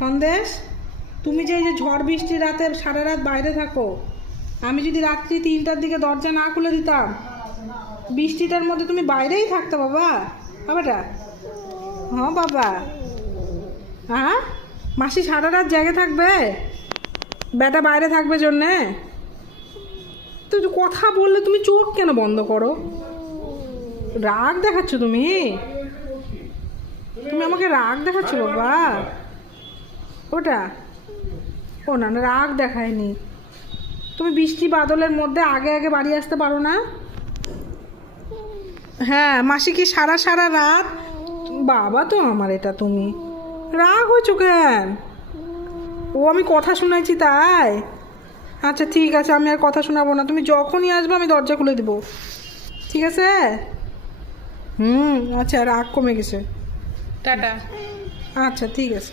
সন্দেশ, তুমি যে এই যে ঝড় বৃষ্টি রাতে সারা রাত বাইরে থাকো, আমি যদি রাত্রি 3টার দিকে দরজা না খুলে দিতাম, বৃষ্টিটার মধ্যে তুমি বাইরেই থাকতো বাবা। বাবাটা, হ্যাঁ বাবা। হ্যাঁ, মাসি সারা রাত জেগে থাকবে, বেটা বাইরে থাকবে জন্যে। তো কথা বললে তুমি চোখ কেন বন্ধ করো? রাগ দেখাচ্ছ তুমি? তুমি আমাকে রাগ দেখাচ্ছ বাবা? ওটা ও না, রাগ দেখায়নি। তুমি বৃষ্টি বাদলের মধ্যে আগে আগে বাড়ি আসতে পারো না? হ্যাঁ, মাসি কি সারা সারা রাত? বাবা তো আমার, এটা তুমি রাগ হয়েছো কেন? ও আমি কথা শোনাইছি তাই? আচ্ছা ঠিক আছে, আমি আর কথা শোনাবো না। তুমি যখনই আসবে আমি দরজা খুলে দেবো, ঠিক আছে? আচ্ছা, রাগ কমে গেছে। টাটা। আচ্ছা ঠিক আছে।